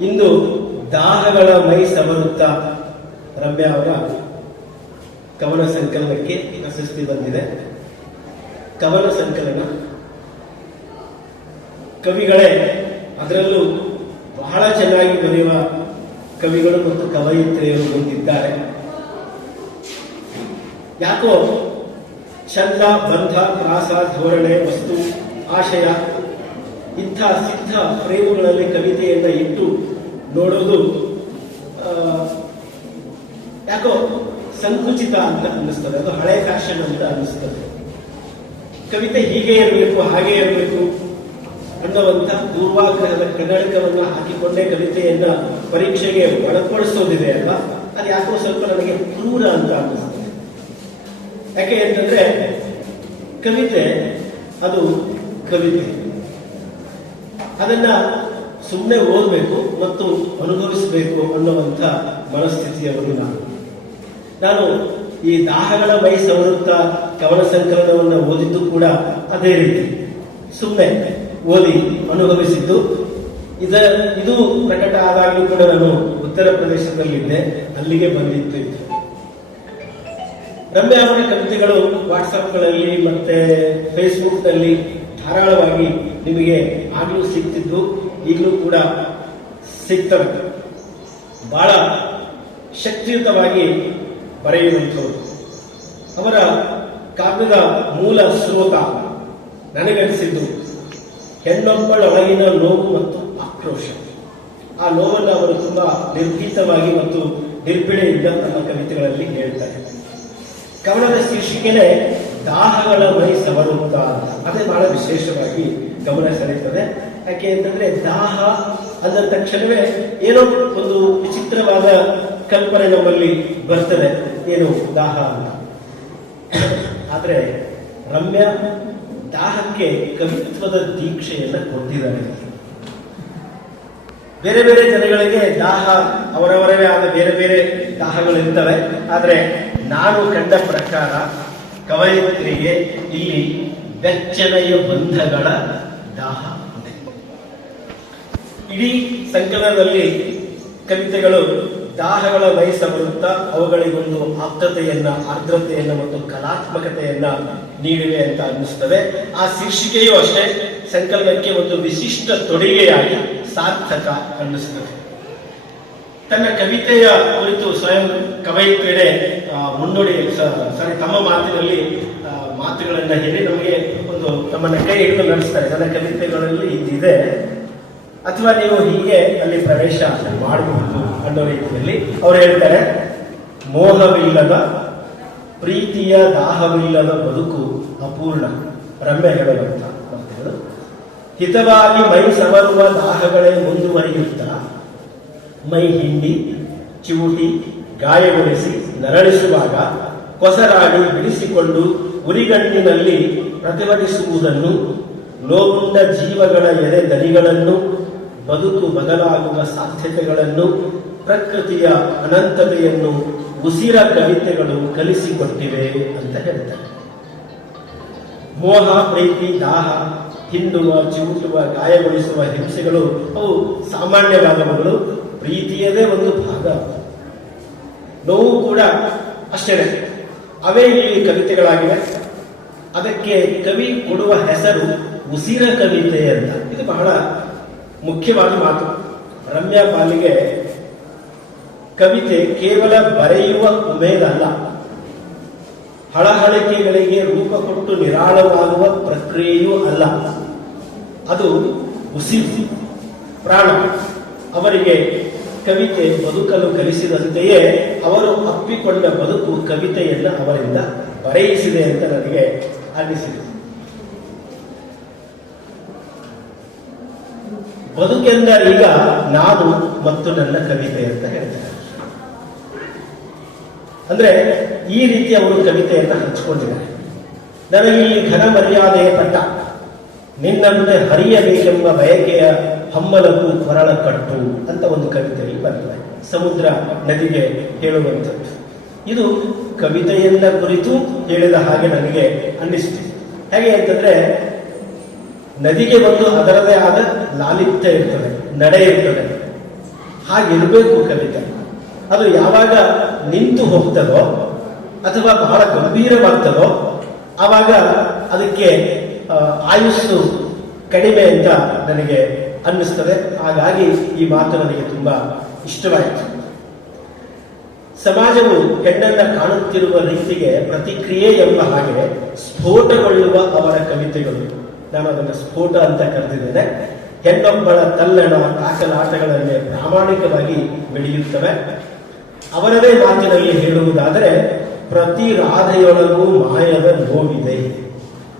ಇಂದು ದಾಹಗಳ ಮೈ ಸವರುತ್ತಾ ರಮ್ಯ ಅವರ ಕವನ ಸಂಕಲನಕ್ಕೆ ಪ್ರಶಸ್ತಿ ಬಂದಿದೆ. ಕವನ ಸಂಕಲನ. ಕವಿಗಳೇ, ಅದರಲ್ಲೂ ಬಹಳ ಚೆನ್ನಾಗಿ ಬರೆಯುವ ಕವಿಗಳು ಮತ್ತು ಕವಯಿತ್ರಿಯರು ಬಂದಿದ್ದಾರೆ ಯಾಕೋ ಛಂದ ಬಂಧ ಪ್ರಾಸ ಧೋರಣೆ, ವಸ್ತು, ಆಶಯ ಇಂಥ ಸಿದ್ಧ ಫ್ರೇಮುಗಳಲ್ಲಿ ಕವಿತೆಯನ್ನ ಇಟ್ಟು ನೋಡೋದು ಯಾಕೋ ಸಂಕುಚಿತ ಅಂತ ಅನ್ನಿಸ್ತದೆ. ಅದು ಹಳೆ ಫ್ಯಾಷನ್ ಅಂತ ಅನ್ನಿಸ್ತದೆ. ಕವಿತೆ ಹೀಗೆ ಇರಬೇಕು, ಹಾಗೆ ಇರಬೇಕು ಅನ್ನುವಂಥ ಪೂರ್ವಾಗ್ರಹದ ಕನ್ನಡಕವನ್ನ ಹಾಕಿಕೊಂಡೇ ಕವಿತೆಯನ್ನ ಪರೀಕ್ಷೆಗೆ ಒಳಪಡಿಸೋದಿದೆ ಅಲ್ವಾ? ಅದು ಯಾಕೋ ಸ್ವಲ್ಪ ನನಗೆ ಕ್ರೂರ ಅಂತ ಅನ್ನಿಸ್ತದೆ. ಯಾಕೆ ಅಂತಂದ್ರೆ ಕವಿತೆ ಅದು ಕವಿತೆ. ಅದನ್ನ ಸುಮ್ಮನೆ ಓದಬೇಕು ಮತ್ತು ಅನುಭವಿಸಬೇಕು ಅನ್ನುವಂಥ ಮನಸ್ಥಿತಿಯವರು ನಾನು. ನಾನು ಈ ದಾಹಗಳ ಮೈ ಸಮೃತ್ತ ಕವನ ಸಂಕಲನವನ್ನು ಓದಿದ್ದು ಕೂಡ ಅದೇ ರೀತಿ. ಸುಮ್ಮನೆ ಓದಿ ಅನುಭವಿಸಿದ್ದು. ಇದ ಇದು ಪ್ರಕಟ ಆದಾಗಲೂ ಕೂಡ ನಾನು ಉತ್ತರ ಪ್ರದೇಶದಲ್ಲಿದ್ದೆ, ಅಲ್ಲಿಗೆ ಬಂದಿತ್ತು ಇದು. ರಮ್ಯ ಅವರ ಕವಿತೆಗಳು ವಾಟ್ಸಪ್ಗಳಲ್ಲಿ ಮತ್ತೆ ಫೇಸ್ಬುಕ್ನಲ್ಲಿ ಧಾರಾಳವಾಗಿ ನಿಮಗೆ ಆಗಲೂ ಸಿಗ್ತಿದ್ದು, ಈಗಲೂ ಕೂಡ ಸಿಗ್ತವೆ. ಬಹಳ ಶಕ್ತಿಯುತವಾಗಿ ಬರೆಯುವಂಥವ್ರು. ಅವರ ಕಾವ್ಯದ ಮೂಲ ಸ್ರೋತ ನನಗನಿಸಿದ್ದು ಹೆಣ್ಣೊಬ್ಬಳೊಳಗಿನ ನೋವು ಮತ್ತು ಆಕ್ರೋಶ. ಆ ನೋವನ್ನು ಅವರು ತುಂಬಾ ನಿರ್ಭೀತವಾಗಿ ಮತ್ತು ನಿರ್ಬಿಡೆಯಿಂದ ತಮ್ಮ ಕವಿತೆಗಳಲ್ಲಿ ಹೇಳ್ತಾರೆ. ಕವನದ ಶೀರ್ಷಿಕೆನೆ ದಾಹಗಳ ಮೈ ಸವರುತ್ತ ಅಂತ. ಅದೇ ಬಹಳ ವಿಶೇಷವಾಗಿ ಗಮನ ಸೆಳೆಯುತ್ತದೆ. ಯಾಕೆ ಅಂತಂದ್ರೆ ದಾಹ ಅಂದ ತಕ್ಷಣವೇ ಏನೋ ಒಂದು ವಿಚಿತ್ರವಾದ ಕಲ್ಪನೆ ನಮ್ಮಲ್ಲಿ ಬರ್ತದೆ. ಏನು ದಾಹ ಅಂತ. ಆದ್ರೆ ರಮ್ಯ ದಾಹಕ್ಕೆ ಕವಿತ್ವದ ದೀಕ್ಷೆಯನ್ನ ಕೊಟ್ಟಿದ್ದಾರೆ ಬೇರೆ ಬೇರೆ ಜನಗಳಿಗೆ ದಾಹ ಅವರವರವೇ ಆದ ಬೇರೆ ಬೇರೆ ದಾಹಗಳು ಇರ್ತವೆ ಆದ್ರೆ ನಾನು ಕಂಡ ಪ್ರಕಾರ ಕವಯಿತ್ರಿಗೆ ಇಲ್ಲಿ ಬೆಚ್ಚನೆಯ ಬಂಧಗಳ ದಾಹ ಇದೆ. ಇಡೀ ಸಂಕಲನದಲ್ಲಿ ಕವಿತೆಗಳು ದಾಹಗಳ ವಹಿಸಬರುತ್ತ ಅವುಗಳಿಗೊಂದು ಆಪ್ತತೆಯನ್ನ, ಆರ್ದ್ರತೆಯನ್ನ ಮತ್ತು ಕಲಾತ್ಮಕತೆಯನ್ನ ನೀಡಿವೆ ಅಂತ ಅನ್ನಿಸ್ತದೆ. ಆ ಶೀರ್ಷಿಕೆಯೂ ಅಷ್ಟೇ, ಸಂಕಲನಕ್ಕೆ ಒಂದು ವಿಶಿಷ್ಟ ತೊಡುಗೆಯಾಗಿ ಸಾರ್ಥಕ ಅನ್ನಿಸ್ತದೆ. ತನ್ನ ಕವಿತೆಯ ಕುರಿತು ಸ್ವಯಂ ಕವಯಿತ್ರಿಡೆ ಮುನ್ನುಡಿ ಸಾರಿ ತಮ್ಮ ಮಾತಿನಲ್ಲಿ ಮಾತುಗಳನ್ನು ಹೇಳಿ ನಮಗೆ ಒಂದು ನಮ್ಮನ್ನ ಕೈ ಹಿಡಿದು ನಡೆಸ್ತಾರೆ. ನನ್ನ ಕವಿತೆಗಳಲ್ಲಿ ಇದಿದೆ. ಅಥವಾ ನೀವು ಹೀಗೆ ಅಲ್ಲಿ ಪ್ರವೇಶ ಮಾಡಬಹುದು ಅನ್ನೋ ರೀತಿಯಲ್ಲಿ ಅವ್ರು ಹೇಳ್ತಾರೆ. ಮೋಹವಿಲ್ಲದ, ಪ್ರೀತಿಯ ದಾಹವಿಲ್ಲದ ಬದುಕು ಅಪೂರ್ಣ, ರಮ್ಯ ಹೇಳುವಂತ ಹಿತವಾಗಿ ಮೈ ಸವರುವ ದಾಹಗಳೇ ಮುಂದುವರಿಯುತ್ತಾ ಮೈ ಹಿಂಡಿ ಚಿವುಟಿ ಗಾಯಗೊಳಿಸಿ ನರಳಿಸುವಾಗ ಕೊಸರಾಡಿ ಬಿಡಿಸಿಕೊಂಡು ಉರಿಗಣ್ಣಿನಲ್ಲಿ ಪ್ರತಿಭಟಿಸುವುದನ್ನು ಲೋಗುಂಡ ಜೀವಗಳ ಎದೆ ದನಿಗಳನ್ನು ಬದುಕು ಬದಲಾಗುವ ಸಾಧ್ಯತೆಗಳನ್ನು, ಪ್ರಕೃತಿಯ ಅನಂತತೆಯನ್ನು ಉಸಿರ ಕವಿತೆಗಳು ಕಲಿಸಿಕೊಟ್ಟಿವೆ ಅಂತ ಹೇಳ್ತಾರೆ. ಮೋಹ, ಪ್ರೀತಿ, ದಾಹ, ಹಿಂಡುವ ಚಿವುಟುವ ಗಾಯಗೊಳಿಸುವ ಹಿಂಸೆಗಳು ಅವು ಸಾಮಾನ್ಯವಾದವುಗಳು. ಪ್ರೀತಿಯದೇ ಒಂದು ಭಾಗ. ನೋವು ಕೂಡ ಅಷ್ಟೇ ಅವೇ ಇಲ್ಲಿ ಕವಿತೆಗಳಾಗಿವೆ. ಅದಕ್ಕೆ ಕವಿ ಕೊಡುವ ಹೆಸರು ಉಸಿರ ಕವಿತೆ ಅಂತ. ಇದು ಬಹಳ ಮುಖ್ಯವಾದ ಮಾತು. ರಮ್ಯಾ ಪಾಲಿಗೆ ಕವಿತೆ ಕೇವಲ ಬರೆಯುವ ಉಮೇದಲ್ಲ ಹಳಹಳಿಕೆಗಳಿಗೆ ರೂಪ ಕೊಟ್ಟು ನಿರಾಳವಾಗುವ ಪ್ರಕ್ರಿಯೆಯೂ ಅಲ್ಲ. ಅದು ಉಸಿರು, ಪ್ರಾಣ. ಅವರಿಗೆ ಕವಿತೆ ಬದುಕಲು ಕಲಿಸಿದಂತೆಯೇ ಅವರು ಅಪ್ಪಿಕೊಂಡ ಬದುಕು ಕವಿತೆಯನ್ನು ಅವರಿಂದ ಬರೆಯಿಸಿದೆ ಅಂತ ನನಗೆ ಅನ್ನಿಸಿದೆ. ಬದುಕೆಂದ ಈಗ ನಾನು ಮತ್ತು ನನ್ನ ಕವಿತೆ ಅಂತ ಹೇಳ್ತಾರೆ. ಅಂದ್ರೆ ಈ ರೀತಿ ಅವರು ಕವಿತೆಯನ್ನ ಹಂಚಿಕೊಂಡಿದ್ದಾರೆ. ನನಗೆ ಈ ಘನ ಮರ್ಯಾದೆಯ ಪಟ್ಟ. ನಿನ್ನಂತೆ ಹರಿಯಬೇಕೆಂಬ ಬಯಕೆಯ ಹಮ್ಮಲಕ್ಕೂ ಕೊರಳ ಕಟ್ಟು ಅಂತ ಒಂದು ಕವಿತೆಯಲ್ಲಿ ಬರ್ತದೆ. ಸಮುದ್ರ ನದಿಗೆ ಹೇಳುವಂಥದ್ದು. ಇದು ಕವಿತೆಯನ್ನ ಕುರಿತು ಹೇಳಿದ ಹಾಗೆ ನನಗೆ ಅನ್ನಿಸ್ತು. ಹೇಗೆ ಅಂತಂದ್ರೆ, ನದಿಗೆ ಒಂದು ಅದರದೇ ಆದ ಲಾಲಿತ್ಯ ಇರ್ತದೆ, ನಡೆ ಇರ್ತದೆ. ಹಾಗಿರಬೇಕು ಕವಿತೆ. ಅದು ಯಾವಾಗ ನಿಂತು ಹೋಗ್ತದೋ ಅಥವಾ ಬಹಳ ಗಂಭೀರವಾಗ್ತದೋ ಆವಾಗ ಅದಕ್ಕೆ ಆಯುಸ್ಸು ಕಡಿಮೆ ಅಂತ ನನಗೆ ಅನ್ನಿಸ್ತದೆ. ಹಾಗಾಗಿ ಈ ಮಾತು ನನಗೆ ತುಂಬಾ ಇಷ್ಟವಾಯಿತು. ಸಮಾಜವು ಹೆಣ್ಣನ್ನ ಕಾಣುತ್ತಿರುವ ರೀತಿಗೆ ಪ್ರತಿಕ್ರಿಯೆ ಎಂಬ ಹಾಗೆ ಸ್ಫೋಟಗೊಳ್ಳುವ ಅವರ ಕವಿತೆಗಳು. ನಾನು ಅದನ್ನು ಸ್ಫೋಟ ಅಂತ ಕರೆದಿದ್ದೇನೆ. ಹೆಣ್ಣೊಬ್ಬಳ ತಲ್ಲಣ ಕಾಕಲಾಟಗಳನ್ನೇ ಪ್ರಾಮಾಣಿಕವಾಗಿ ಬೆಳೆಯುತ್ತವೆ. ಅವರದೇ ಮಾತಿನಲ್ಲಿ ಹೇಳುವುದಾದರೆ, ಪ್ರತಿ ರಾಧೆಯೊಳಗೂ ಮಾಯದ ನೋವಿದೆ.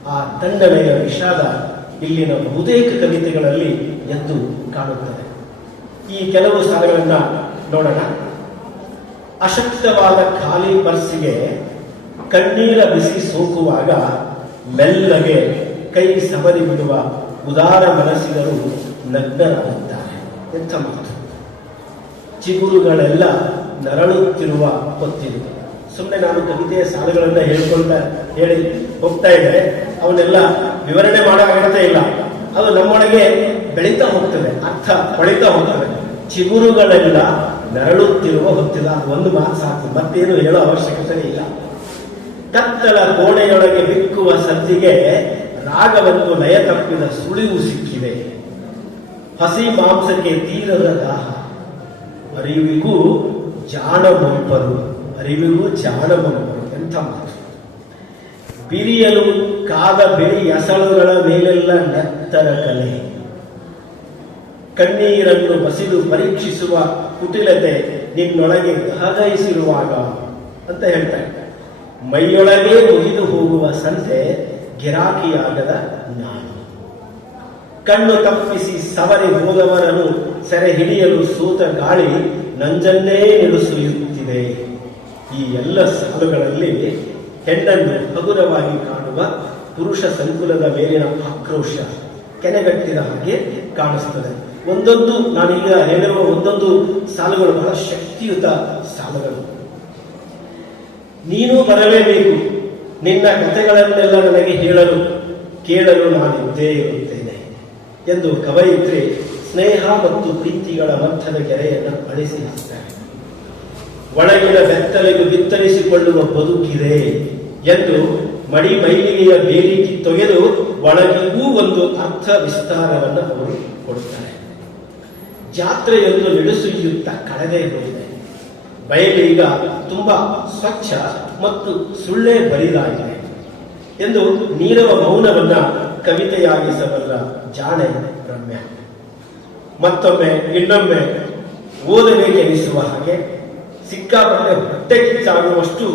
ಆ ತಂಡನೆಯ ವಿಷಾದ ಇಲ್ಲಿನ ಬಹುತೇಕ ಕವಿತೆಗಳಲ್ಲಿ ಎದ್ದು ಕಾಣುತ್ತದೆ. ಈ ಕೆಲವು ಸಾಲಗಳನ್ನ ನೋಡೋಣ. ಅಶಕ್ತವಾದ ಖಾಲಿ ಪರ್ಸಿಗೆ ಕಣ್ಣೀರ ಬಿಸಿ ಸೋಕುವಾಗ ಮೆಲ್ಲಗೆ ಕೈ ಸವರಿ ಬಿಡುವ ಉದಾರ ಮನಸ್ಸಿಗರು ನಗ್ನರಾಗುತ್ತಾರೆ. ಎಂಥ ಮಾತು. ಚಿಗುರುಗಳೆಲ್ಲ ನರಳುತ್ತಿರುವ ಹೊತ್ತಿದೆ ಸುಮ್ಮನೆ ನಾನು ಕವಿತೆಯ ಸಾಲುಗಳನ್ನ ಹೇಳ್ಕೊಳ್ತಾ ಹೇಳಿ ಹೋಗ್ತಾ ಇದ್ದರೆ ಅವನ್ನೆಲ್ಲ ವಿವರಣೆ ಮಾಡೋ ಅಗತ್ಯ ಇಲ್ಲ. ಅದು ನಮ್ಮೊಳಗೆ ಬೆಳೀತಾ ಹೋಗ್ತದೆ, ಅರ್ಥ ಹೊಳಿತಾ ಹೋಗ್ತದೆ. ಚಿಗುರುಗಳೆಲ್ಲ ನರಳುತ್ತಿರುವ ಹೊತ್ತಿಲ್ಲ. ಒಂದು ಮಾತು ಸಾಕು, ಮತ್ತೇನು ಹೇಳೋ ಅವಶ್ಯಕತೆ ಇಲ್ಲ. ಕತ್ತಲ ಕೋಣೆಯೊಳಗೆ ಬಿಕ್ಕುವ ಸದ್ದಿಗೆ ರಾಗವನ್ನು ಲಯ ತಪ್ಪಿದ ಸುಳಿವು ಸಿಕ್ಕಿದೆ ಹಸಿ ಮಾಂಸಕ್ಕೆ ತೀರದ ದಾಹ. ಅರಿವಿಗೂ ಜಾಣ ಮೊಂಪರು ಜಾಣ ಮೊಂಪರು ಎಂಥ ಮಾತು. ಬಿರಿಯಲು, ಕಾದ ಬಿಳಿ ಎಸಳುಗಳ ಮೇಲೆಲ್ಲ ನೆತ್ತರ ಕಲೆ. ಕಣ್ಣೀರನ್ನು ಬಸಿದು ಪರೀಕ್ಷಿಸುವ ಕುಟಿಲತೆ ನಿನ್ನೊಳಗೆ ಗಹಗಹಿಸಿರುವಾಗ ಅಂತ ಹೇಳ್ತಾರೆ ಮೈಯೊಳಗೆ ಮುಗಿದು ಹೋಗುವ ಸಂತೆ ಗಿರಾಕಿಯಾಗದ ನಾನು. ಕಣ್ಣು ತಪ್ಪಿಸಿ ಸವರಿ ಹೋದವರನ್ನು ಸೆರೆ ಹಿಡಿಯಲು ಸೂತ ಗಾಳಿ ನಂಜನ್ನೇ ನಿಡುಸುಯುತ್ತಿದೆ ಈ ಎಲ್ಲ ಸಾಲುಗಳಲ್ಲಿ ಹೆಣ್ಣನ್ನು ಹಗುರವಾಗಿ ಕಾಣುವ ಪುರುಷ ಸಂಕುಲದ ಮೇಲಿನ ಆಕ್ರೋಶ ಕೆನೆಗಟ್ಟಿದ ಹಾಗೆ ಕಾಣಿಸ್ತದೆ. ಒಂದೊಂದು, ನಾನೀಗ ಹೇಳಿರುವ ಒಂದೊಂದು ಸಾಲುಗಳು ಬಹಳ ಶಕ್ತಿಯುತ ಸಾಲುಗಳು. ನೀನು ಬರಲೇಬೇಕು. ನಿನ್ನ ಕಥೆಗಳನ್ನೆಲ್ಲ ನನಗೆ ಹೇಳಲು, ಕೇಳಲು ನಾನಿದ್ದೇ ಇರುತ್ತೇನೆ ಎಂದು ಕವಯಿತ್ರಿ ಸ್ನೇಹ ಮತ್ತು ಪ್ರೀತಿಗಳ ಮಧ್ಯದ ಗೆರೆಯನ್ನು ಅಳಿಸಿ ಹಾಕ್ತಾರೆ ಒಳಗಿನ ಬೆತ್ತಲೆಗೂ ಬಿತ್ತರಿಸಿಕೊಳ್ಳುವ ಬದುಕಿದೆ ಎಂದು ಮಡಿ ಮೈಲಿಗೆಯ ಬೇಲಿಗೆ ತೊಗೆದು ಒಳಗಿಗೂ ಒಂದು ಅರ್ಥ ವಿಸ್ತಾರವನ್ನು ಅವರು ಕೊಡುತ್ತಾರೆ. ಜಾತ್ರೆಯೊಂದು ನಿಡುಸುಯ್ಯುತ್ತಾ ಕಳೆದೇ ಹೋಗಿದೆ. ಈಗ ತುಂಬಾ ಸ್ವಚ್ಛ ಮತ್ತು ಸುಳ್ಳೇ ಬರಿದಾಗಿದೆ ಎಂದು ನೀರವ ಮೌನವನ್ನ ಕವಿತೆಯಾಗಿಸಬಲ್ಲ ಜಾಣೆ ರಮ್ಯ. ಮತ್ತೊಮ್ಮೆ ಇನ್ನೊಮ್ಮೆ ಓದಬೇಕೆನಿಸುವ ಹಾಗೆ ಸಿಕ್ಕಾಪಟ್ಟೆ ಹೊಟ್ಟೆ ಕಿಚ್ಚಾಗುವಷ್ಟು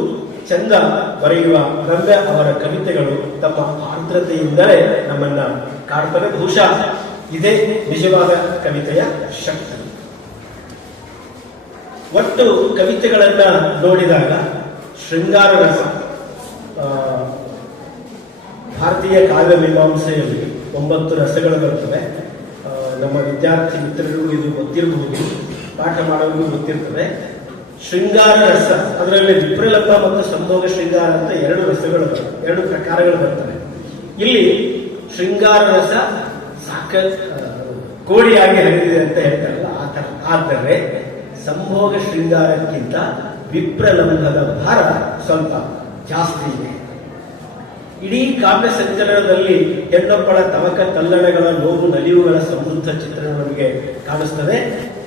ಚಂದ ಬರೆಯುವ ರಮ್ಯ ಅವರ ಕವಿತೆಗಳು ತಮ್ಮ ಆರ್ದ್ರತೆಯಿಂದಲೇ ನಮ್ಮನ್ನ ಕಾಡ್ತವೆ. ಬಹುಶಃ ಇದೇ ನಿಜವಾದ ಕವಿತೆಯ ಶಕ್ತಿ. ಒಟ್ಟು ಕವಿತೆಗಳನ್ನ ನೋಡಿದಾಗ ಶೃಂಗಾರ ರಸ ಭಾರತೀಯ ಕಾವ್ಯ ಮೀಮಾಂಸೆಯಲ್ಲಿ ಒಂಬತ್ತು ರಸಗಳು ಬರ್ತವೆ. ನಮ್ಮ ವಿದ್ಯಾರ್ಥಿ ಮಿತ್ರರಿಗೂ ಇದು ಗೊತ್ತಿರಬಹುದು. ಪಾಠ ಮಾಡೋರಿಗೂ ಗೊತ್ತಿರ್ತದೆ. ಶೃಂಗಾರ ರಸ, ಅದರಲ್ಲಿ ವಿಪ್ರಲಪ್ಪ ಮತ್ತು ಸಂಭೋಗ ಶೃಂಗಾರ ಅಂತ ಎರಡು ರಸಗಳು, ಎರಡು ಪ್ರಕಾರಗಳು ಬರ್ತವೆ. ಇಲ್ಲಿ ಶೃಂಗಾರ ರಸ ಸಾಕ ಕೋಡಿಯಾಗಿ ಹರಿದಿದೆ ಅಂತ ಹೇಳ್ತಾರಲ್ಲ, ಆ ತರ ಆದರೆ ಸಂಭೋಗ ಶೃಂಗಾರಕ್ಕಿಂತ ವಿಪ್ರಲಂಬದ ಭಾರ ಸ್ವಲ್ಪ ಜಾಸ್ತಿ ಇದೆ. ಇಡೀ ಕಾವ್ಯ ಸಂಚಲನದಲ್ಲಿ ಹೆಣ್ಣೊಬ್ಬಳ ತವಕ ತಲ್ಲಣಗಳ ನೋವು, ನಲಿವುಗಳ ಸಮೃದ್ಧ ಚಿತ್ರಣ ನಮಗೆ ಕಾಣಿಸ್ತದೆ.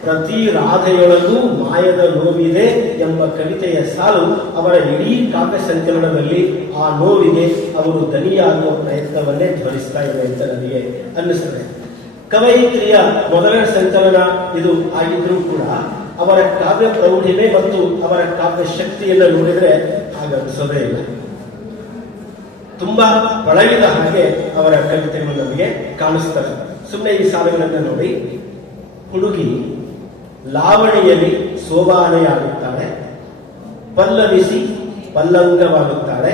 ಪ್ರತಿ ರಾಧೆಯೊಳಗೂ ಮಾಯದ ನೋವಿದೆ ಎಂಬ ಕವಿತೆಯ ಸಾಲು ಅವರ ಇಡೀ ಕಾವ್ಯ ಸಂಚಲನದಲ್ಲಿ ಆ ನೋವಿಗೆ ಅವರು ದನಿಯಾಗುವ ಪ್ರಯತ್ನವನ್ನೇ ಧ್ವನಿಸ್ತಾ ಇದೆ ಅಂತ ನನಗೆ ಅನ್ನಿಸ್ತದೆ ಕವಯಿತ್ರಿಯ ಮೊದಲ ಸಂಚಲನ ಇದು ಆಗಿದ್ರೂ ಕೂಡ ಅವರ ಕಾವ್ಯ ಪ್ರೌಢಿಮೆ ಮತ್ತು ಅವರ ಕಾವ್ಯ ಶಕ್ತಿಯನ್ನು ನೋಡಿದರೆ ಹಾಗನ್ನಿಸೋದೇ ಇಲ್ಲ. ತುಂಬಾ ಬಳಗಿದ ಹಾಗೆ ಅವರ ಕವಿತೆಗಳು ನಮಗೆ ಕಾಣಿಸ್ತವೆ. ಸುಮ್ಮನೆ ಈ ಸಾಲುಗಳನ್ನು ನೋಡಿ. ಹುಡುಗಿ ಲಾವಣಿಯಲ್ಲಿ ಸೋಬಾನೆಯಾಗುತ್ತಾಳೆ, ಪಲ್ಲವಿಸಿ ಪಲ್ಲಂಗವಾಗುತ್ತಾಳೆ,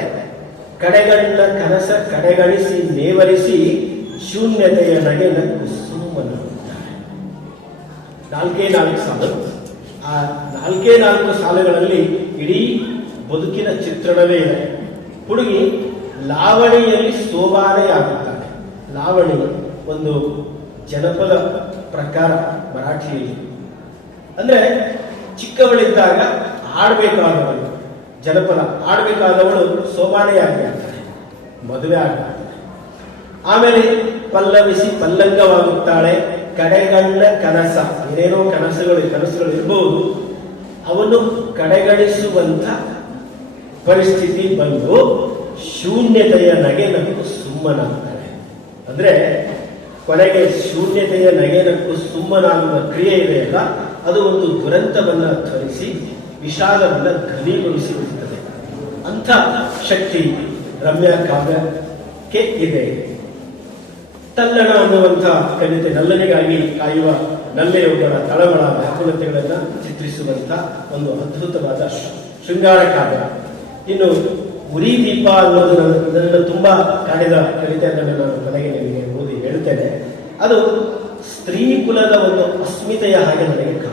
ಕಡೆಗಣ್ಣ ಕನಸ ಕಡೆಗಳಿಸಿ ನೇವರಿಸಿ ಶೂನ್ಯತೆಯ ನಗೆ ನಕ್ಕು ಸುಮ್ಮನಾಗುತ್ತಾಳೆ ನಾಲ್ಕೇ ನಾಲ್ಕು ಸಾಲು. ಆ ನಾಲ್ಕೇ ನಾಲ್ಕು ಸಾಲುಗಳಲ್ಲಿ ಇಡೀ ಬದುಕಿನ ಚಿತ್ರಣವೇ ಇದೆ. ಹುಡುಗಿ ಲಾವಣಿಯಲ್ಲಿ ಸೋಬಾನೆಯಾಗುತ್ತಾಳೆ. ಲಾವಣಿ ಒಂದು ಜನಪದ ಪ್ರಕಾರ ಮರಾಠಿಯಲ್ಲಿ ಅಂದ್ರೆ ಚಿಕ್ಕವಳಿದ್ದಾಗ ಆಡ್ಬೇಕಾದವಳು, ಜನಪದ ಆಡ್ಬೇಕಾದವಳು ಸೋಮಾನೆಯಾಗಿ ಆಗ್ತಾಳೆ ಮದುವೆ ಆಗ್ತಾಳೆ ಆಮೇಲೆ ಪಲ್ಲವಿಸಿ ಪಲ್ಲಂಗವಾಗುತ್ತಾಳೆ, ಕಡೆಗಣ್ಣ ಕನಸ, ಏನೇನೋ ಕನಸುಗಳು ಕನಸುಗಳು ಇರಬಹುದು ಅವನು ಕಡೆಗಣಿಸುವಂತ ಪರಿಸ್ಥಿತಿ ಬಂದು ಶೂನ್ಯತೆಯ ನಗೆ ನಕ್ಕು ಸುಮ್ಮನಾಗ್ತಾಳೆ ಅಂದ್ರೆ ಕೊನೆಗೆ ಶೂನ್ಯತೆಯ ನಗೆ ನಕ್ಕು ಸುಮ್ಮನಾಗುವ ಕ್ರಿಯೆ ಇದೆಯಲ್ಲ ಅದು ಒಂದು ದುರಂತವನ್ನ ಧ್ವನಿಸಿ ವಿಶಾಲವನ್ನು ಘನೀಗೊಳಿಸಿ ಅಂಥ ಶಕ್ತಿ ರಮ್ಯಾ ಕಾವ್ಯಕ್ಕೆ ಇದೆ. ತಲ್ಲಣ ಅನ್ನುವಂಥ ಕವಿತೆ ನಲ್ಲನೆಗಾಗಿ ಕಾಯುವ ನಲ್ಲೆಯೊಬ್ಬರ ತಳಮಳ ವ್ಯಾಕುಲತೆಗಳನ್ನ ಚಿತ್ರಿಸುವಂತ ಒಂದು ಅದ್ಭುತವಾದ ಶೃಂಗಾರ ಕಾವ್ಯ. ಇನ್ನು ಉರಿ ದೀಪ ಅನ್ನೋದು ನನ್ನ ತುಂಬಾ ಕಾಡಿದ ಕವಿತೆಯನ್ನು ನಾನು ನನಗೆ ನಿಮಗೆ ಓದಿ ಹೇಳ್ತೇನೆ. ಅದು ಸ್ತ್ರೀ ಕುಲದ ಒಂದು ಅಸ್ಮಿತೆಯ ಹಾಗೆ ನನಗೆ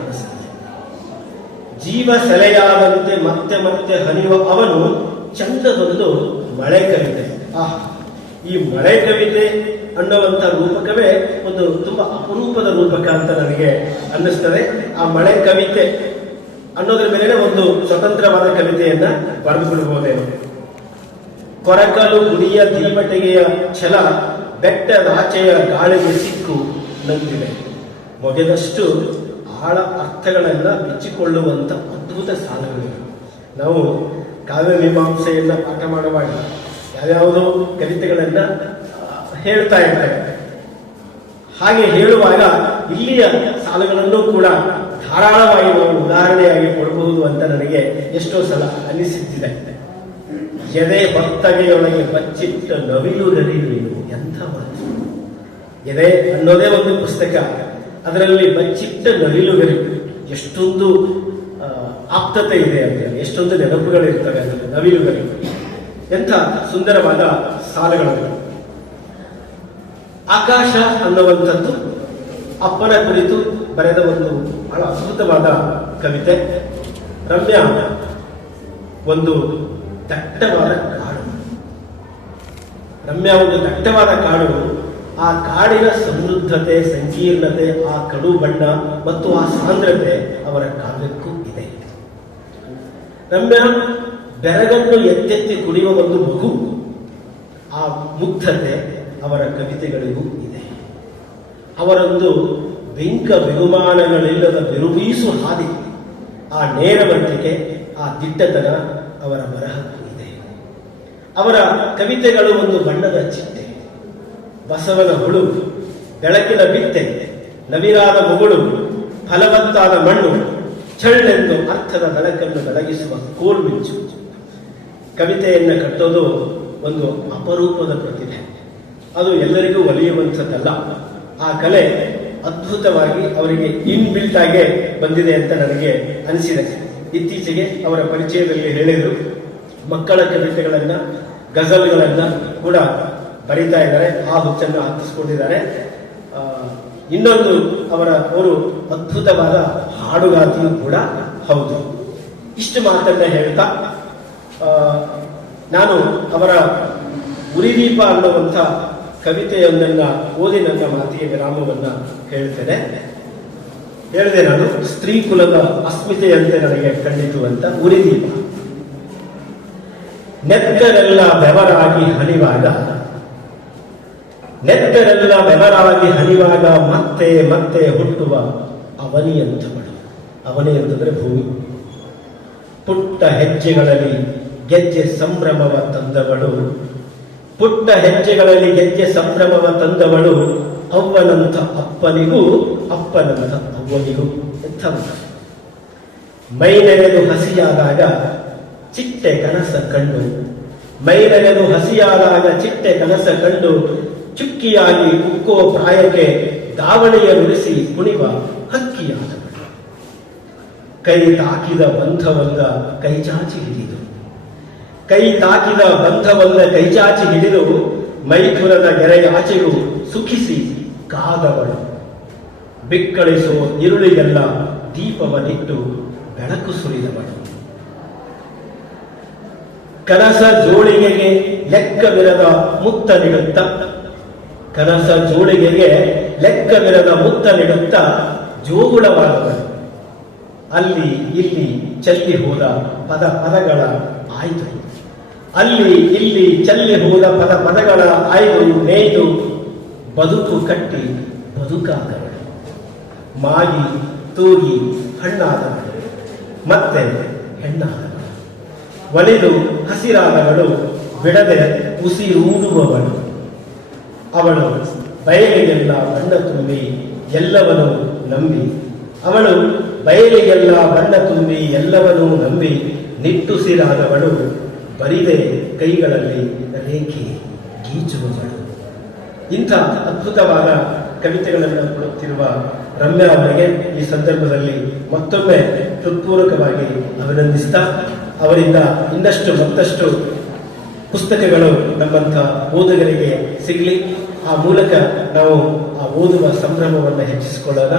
ಜೀವ ಸೆಲೆಯಾದಂತೆ ಮತ್ತೆ ಮತ್ತೆ ಹರಿಯುವ ಅವನು ಚಂದದೊಂದು ಮಳೆ ಕವಿತೆ. ಆಹ್ ಈ ಮಳೆ ಕವಿತೆ ಅನ್ನುವಂತ ರೂಪಕವೇ ಒಂದು ತುಂಬಾ ಅಪರೂಪದ ರೂಪಕ ಅಂತ ನನಗೆ ಅನ್ನಿಸ್ತದೆ. ಆ ಮಳೆ ಕವಿತೆ ಅನ್ನೋದ್ರ ಮೇಲೆ ಒಂದು ಸ್ವತಂತ್ರವಾದ ಕವಿತೆಯನ್ನ ಬರೆದು ಬಿಡಬಹುದೇನೋ ಕೊರಕಲು ಗುಡಿಯ ದೀಪಟಿಗೆಯ ಛಲ ಬೆಟ್ಟದಾಚೆಯ ಗಾಳಿಗೆ ಸಿಕ್ಕು ನಂಬಿದೆ ಮೊಗೆದಷ್ಟು ಆಳ ಅರ್ಥಗಳೆಲ್ಲ ಬಿಚ್ಚಿಕೊಳ್ಳುವಂತ ಅದ್ಭುತ ಸಾಲಗಳಿವೆ ನಾವು ಕಾವ್ಯ ಮೀಮಾಂಸೆಯನ್ನ ಪಾಠ ಮಾಡುವಾಗ ಯಾವ್ಯಾವುದೋ ಕವಿತೆಗಳನ್ನ ಹೇಳ್ತಾ ಇರ್ತಾರೆ ಹಾಗೆ ಹೇಳುವಾಗ ಇಲ್ಲಿಯ ಸಾಲುಗಳನ್ನು ಕೂಡ ಧಾರಾಳವಾಗಿ ನಾವು ಉದಾಹರಣೆಯಾಗಿ ಕೊಡಬಹುದು ಅಂತ ನನಗೆ ಎಷ್ಟೋ ಸಲ ಅನಿಸಿದ್ದಿದೆ. ಎದೆ ಭಕ್ತಗೆಯೊಳಗೆ ಬಚ್ಚಿಟ್ಟ ನವಿಲು ನೀನು ಎಂಥ ಮಾತು. ಎದೆ ಅನ್ನೋದೇ ಒಂದು ಪುಸ್ತಕ. ಅದರಲ್ಲಿ ಬಚ್ಚಿಟ್ಟ ನವಿಲುಗರಿ ಎಷ್ಟೊಂದು ಆಪ್ತತೆ ಇದೆ ಅದರಲ್ಲಿ, ಎಷ್ಟೊಂದು ನೆನಪುಗಳಿರ್ತವೆ ಅದರಲ್ಲಿ ನವಿಲುಗರಿ ಎಂಥ ಸುಂದರವಾದ ಸಾಲಗಳು. ಆಕಾಶ ಅನ್ನುವಂಥದ್ದು ಅಪ್ಪನ ಕುರಿತು ಬರೆದ ಒಂದು ಬಹಳ ಅದ್ಭುತವಾದ ಕವಿತೆ. ರಮ್ಯ, ಒಂದು ದಟ್ಟವಾದ ಕಾಡು. ರಮ್ಯ, ಒಂದು ದಟ್ಟವಾದ ಕಾಡು. ಆ ಕಾಡಿನ ಸಮೃದ್ಧತೆ, ಸಂಕೀರ್ಣತೆ, ಆ ಕಡು ಬಣ್ಣ ಮತ್ತು ಆ ಸಾಂದ್ರತೆ ಅವರ ಕಾವ್ಯಕ್ಕೂ ಇದೆ. ನಮ್ಮ ಬೆರಗನ್ನು ಎತ್ತೆತ್ತಿ ಕುಡಿಯುವ ಒಂದು ಮಗು, ಆ ಮುಗ್ಧತೆ ಅವರ ಕವಿತೆಗಳಿಗೂ ಇದೆ. ಅವರೊಂದು ಬೆಂಕ ಬಿಗುಮಾನಗಳಿಲ್ಲದ ಬಿರುಬೀಸು ಹಾದಿ, ಆ ನೇರವಂತಿಕೆ, ಆ ದಿಟ್ಟತನ ಅವರ ಬರಹಕ್ಕೂ ಇದೆ. ಅವರ ಕವಿತೆಗಳು ಒಂದು ಬಣ್ಣದ ಚಿಟ್ಟೆ. ಬಸವನ ಹುಳು, ಬೆಳಕಿನ ಬಿತ್ತೆ, ನವಿರಾದ ಮುಗುಳು ಫಲವತ್ತಾದ ಮಣ್ಣು ಚಳ್ಳೆಂದು ಅರ್ಥದ ಬೆಳಕನ್ನು ಬೆಳಗಿಸುವ ಕೋಲ್ಮಿಂಚು ಕವಿತೆಯನ್ನು ಕಟ್ಟೋದು ಒಂದು ಅಪರೂಪದ ಪ್ರತಿಭೆ. ಅದು ಎಲ್ಲರಿಗೂ ಒಲಿಯುವಂಥದ್ದಲ್ಲ. ಆ ಕಲೆ ಅದ್ಭುತವಾಗಿ ಅವರಿಗೆ ಇನ್ಬಿಲ್ಟ್ ಆಗೇ ಬಂದಿದೆ ಅಂತ ನನಗೆ ಅನಿಸಿದೆ. ಇತ್ತೀಚೆಗೆ ಅವರ ಪರಿಚಯದಲ್ಲಿ ಹೇಳಿದರು, ಮಕ್ಕಳ ಕವಿತೆಗಳನ್ನು, ಗಜಲ್ಗಳನ್ನು ಕೂಡ ಬರೀತಾ ಇದ್ದಾರೆ, ಆ ಹುಚ್ಚನ್ನು ಹತ್ತಿಸ್ಕೊಂಡಿದ್ದಾರೆ. ಇನ್ನೊಂದು ಅವರ, ಅವರು ಅದ್ಭುತವಾದ ಹಾಡುಗಾತಿಯೂ ಕೂಡ ಹೌದು. ಇಷ್ಟು ಮಾತನ್ನ ಹೇಳ್ತಾ ನಾನು ಅವರ ಉರಿದೀಪ ಅನ್ನುವಂಥ ಕವಿತೆಯೊಂದನ್ನ ಓದಿ ನನ್ನ ಮಾತಿಗೆ ವಿರಾಮವನ್ನ ಹೇಳ್ತೇನೆ. ಹೇಳಿದೆ ನಾನು, ಸ್ತ್ರೀ ಕುಲದ ಅಸ್ಮಿತೆಯಂತೆ ನನಗೆ ಕಂಡಿತು ಅಂತ ಉರಿದೀಪ. ನೆತ್ತರೆಲ್ಲ ಬೆವರಾಗಿ ಹರಿವಾಗ ನೆತ್ತರೆಲ್ಲ ಬೆವರಾಗಿ ಹರಿವಾಗ ಮತ್ತೆ ಮತ್ತೆ ಹುಟ್ಟುವ ಅವನಿಯಂಥವಳು ಅವನಿ ಅಂತಂದ್ರೆ ಭೂಮಿ. ಪುಟ್ಟ ಹೆಜ್ಜೆಗಳಲ್ಲಿ ಗೆಜ್ಜೆ ಸಂಭ್ರಮವ ತಂದವಳು. ಪುಟ್ಟ ಹೆಜ್ಜೆಗಳಲ್ಲಿ ಗೆಜ್ಜೆ ಸಂಭ್ರಮವ ತಂದವಳು. ಅವ್ವನಂಥ ಅಪ್ಪನಿಗೂ, ಅಪ್ಪನಂಥ ಅವ್ವನಿಗೂ ಎಂಥ ಮೈ ಮೈನೆರೆದು ಹಸಿಯಾದಾಗ ಚಿಟ್ಟೆ ಕನಸ ಕಂಡು. ಮೈನೆರೆದು ಹಸಿಯಾದಾಗ ಚಿಟ್ಟೆ ಕನಸ ಕಂಡು ಚುಕ್ಕಿಯಾಗಿ ಕುಕ್ಕೋ ಪ್ರಾಯಕ್ಕೆ ದಾವಣೆಯ ನುಡಿಸಿ ಕುಣಿವ ಹಕ್ಕಿಯಾದ ಕೈ ತಾಕಿದ ಬಂಧವಲ್ಲ ಕೈಚಾಚಿ ಹಿಡಿದು. ಕೈ ತಾಕಿದ ಬಂಧವಲ್ಲ ಕೈಚಾಚಿ ಹಿಡಿದು ಮೈಥುರದ ಗೆರೆಯಾಚೆಗೂ ಸುಖಿಸಿ ಕಾದವಳು. ಬಿಕ್ಕಳಿಸೋ ಇರುಳಿಗೆಲ್ಲ ದೀಪವನಿಟ್ಟು ಬೆಳಕು ಸುರಿದವಳು. ಕನಸ ಜೋಳಿಗೆಗೆ ಲೆಕ್ಕವಿರದ ಮುತ್ತ ನೀಡುತ್ತ ಕನಸ ಜೋಳಿಗೆಗೆ ಲೆಕ್ಕವಿರದ ಮುತ್ತ ನೀಡುತ್ತ ಜೋಗುಳವಾಗುತ್ತದೆ. ಅಲ್ಲಿ ಇಲ್ಲಿ ಚಲ್ಲಿ ಹೋದ ಪದ ಪದಗಳ ಆಯ್ದು ಅಲ್ಲಿ ಇಲ್ಲಿ ಚೆಲ್ಲಿ ಹೋದ ಪದ ಪದಗಳ ಆಯ್ದು ನೇಯ್ದು ಬದುಕು ಕಟ್ಟಿ ಬದುಕಾದವಳು ಮಾಗಿ ತೂಗಿ ಹಣ್ಣಾದವಳು ಮತ್ತೆ ಹೆಣ್ಣಾದವಳು ಒಲಿದು ಹಸಿರಾದವಳು ಬಿಡದೆ ಉಸಿರೂಡುವವಳು ಅವಳು ಬಯಲಿಗೆಲ್ಲ ಬಣ್ಣ ತುಂಬಿ ಎಲ್ಲವನು ನಂಬಿ. ಅವಳು ಬಯಲಿಗೆಲ್ಲ ಬಣ್ಣ ತುಂಬಿ ಎಲ್ಲವನ್ನೂ ನಂಬಿ ನಿಟ್ಟುಸಿರಾದವಳು ಬರಿದೆ ಕೈಗಳಲ್ಲಿ ರೇಖೆ ಗೀಚುವವಳು. ಇಂಥ ಅದ್ಭುತವಾದ ಕವಿತೆಗಳನ್ನು ಕೊಡುತ್ತಿರುವ ರಮ್ಯಾ ಅವರಿಗೆ ಈ ಸಂದರ್ಭದಲ್ಲಿ ಮತ್ತೊಮ್ಮೆ ಹೃತ್ಪೂರ್ವಕವಾಗಿ ಅಭಿನಂದಿಸ್ತಾ, ಅವರಿಂದ ಇನ್ನಷ್ಟು ಮತ್ತಷ್ಟು ಪುಸ್ತಕಗಳು ನಮ್ಮಂಥ ಓದುಗರಿಗೆ ಸಿಗಲಿ. ಆ ಮೂಲಕ ನಾವು ಆ ಓದುವ ಸಂಭ್ರಮವನ್ನು ಹೆಚ್ಚಿಸಿಕೊಳ್ಳೋಣ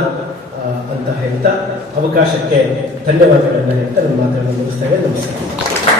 ಅಂತ ಹೇಳ್ತಾ ಅವಕಾಶಕ್ಕೆ ಧನ್ಯವಾದಗಳನ್ನು ಹೇಳ್ತಾ ನನ್ನ ಮಾತನ್ನು ಮುಗಿಸ್ತೇವೆ. ನಮಸ್ಕಾರ.